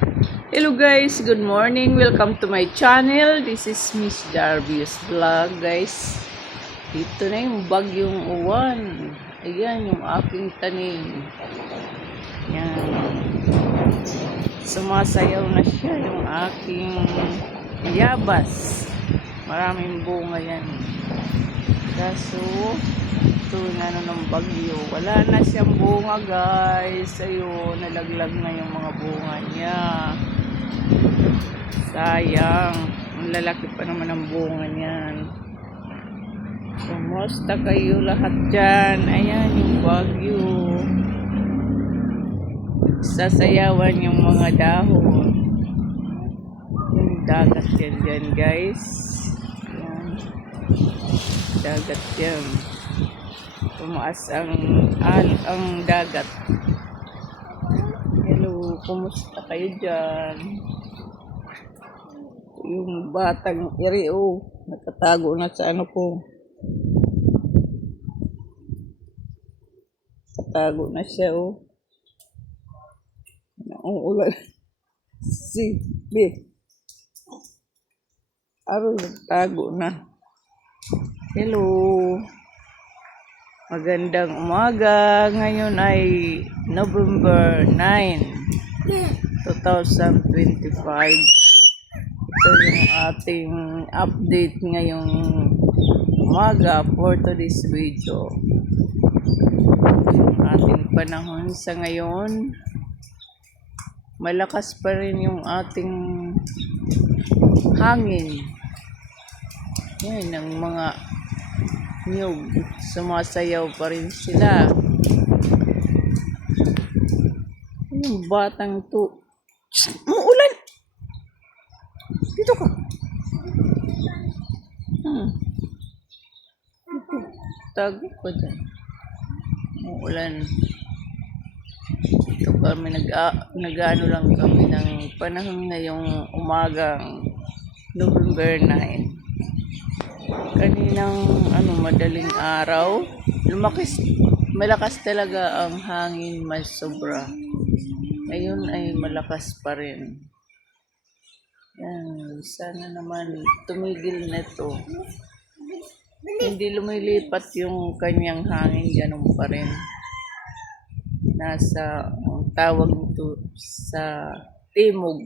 Hello guys, good morning. Welcome to my channel. This is Miss Jarvis Vlog guys. Dito na yung bagyong uwan. Ayan yung aking tanim. Yan. Sumasayaw na siya yung aking yabas. Maraming bunga yan. Kaso, ito na ano ng bagyo. Wala na siyang bunga guys. Ayun, nalaglag na yung mga bunga niya. Sayang. Ang lalaki pa naman ang bunga niyan. Kumusta kayo lahat dyan? Ayan yung bagyo. Sasayawan yung mga dahon. Yung dagat yan dyan guys. Ayan. Dagat yan. Tumaas ang, al, ang dagat. Hello, kumusta kayo dyan? Yung batang iri, oh, nakatago na sa ano ko. Nakatago na siya, oh. Nauulan. Si, B. Aro, nagtago na. Hello. Magandang umaga. Ngayon ay November 9, 2025. Ito yung ating update ngayong umaga for today's video. Yung ating panahon sa ngayon, malakas pa rin yung ating hangin. Yan, ang mga niyog, sumasayaw pa rin sila. Yung batang to! Dito ka. Hmm. Dito. Tago ko dyan. Umuulan. Dito kami nag nag-ano lang kami ng panahon ngayong umagang November 9 kaninang ano madaling araw lumakis malakas talaga ang hangin mas sobra ngayon ay malakas pa rin yan sana naman tumigil na to hindi lumilipat yung kanyang hangin ganun pa rin. Nasa ang tawag nito sa timog.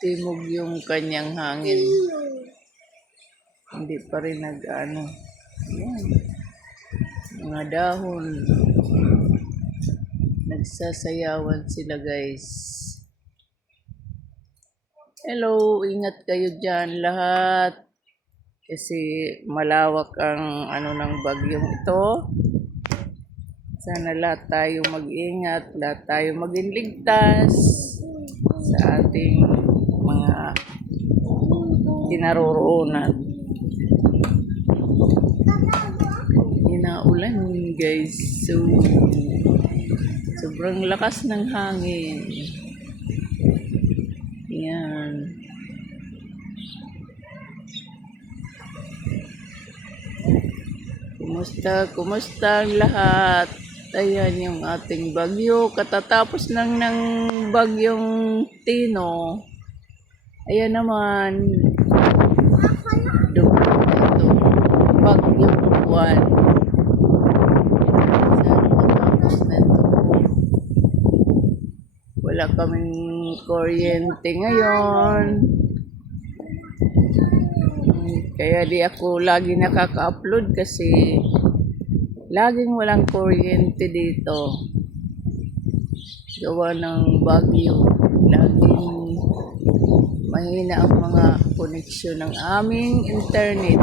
Timog yung kanyang hangin. Hindi pa rin nag ano yan. Mga dahon. Nagsasayawan sila guys hello ingat kayo dyan lahat kasi malawak ang ano ng bagyong ito sana lahat tayo mag-ingat lahat tayo maging ligtas sa ating mga kinaroroonan inaulan guys. So, sobrang lakas ng hangin. Yan. Kumusta? Kumusta ang lahat? Ayan yung ating bagyo. Katatapos lang ng bagyong Tino. Ayan naman. Doon. Ito. Bagyong Juan. Sana matapos na. Wala kaming kuryente ngayon. Kaya di ako lagi nakaka-upload kasi laging walang kuryente dito. Gawa ng bagyo. Laging mahina ang mga koneksyon ng aming internet.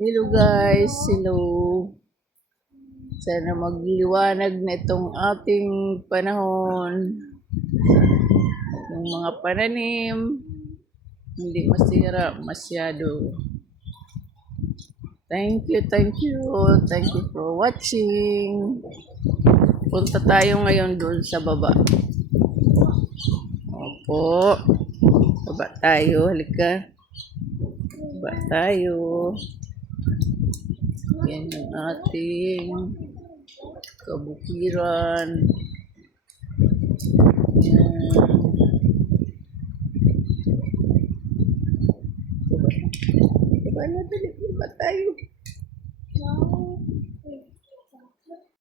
Hello guys, hello. Sana magliwanag na itong ating panahon. Yung mga pananim, hindi masira masyado. Thank you, thank you, thank you for watching. Punta tayo ngayon doon sa baba. Opo. Baba tayo, halika. Baba tayo. Yan yung ating kabukiran. Yan. Diba na? Diba na? Dali ba tayo?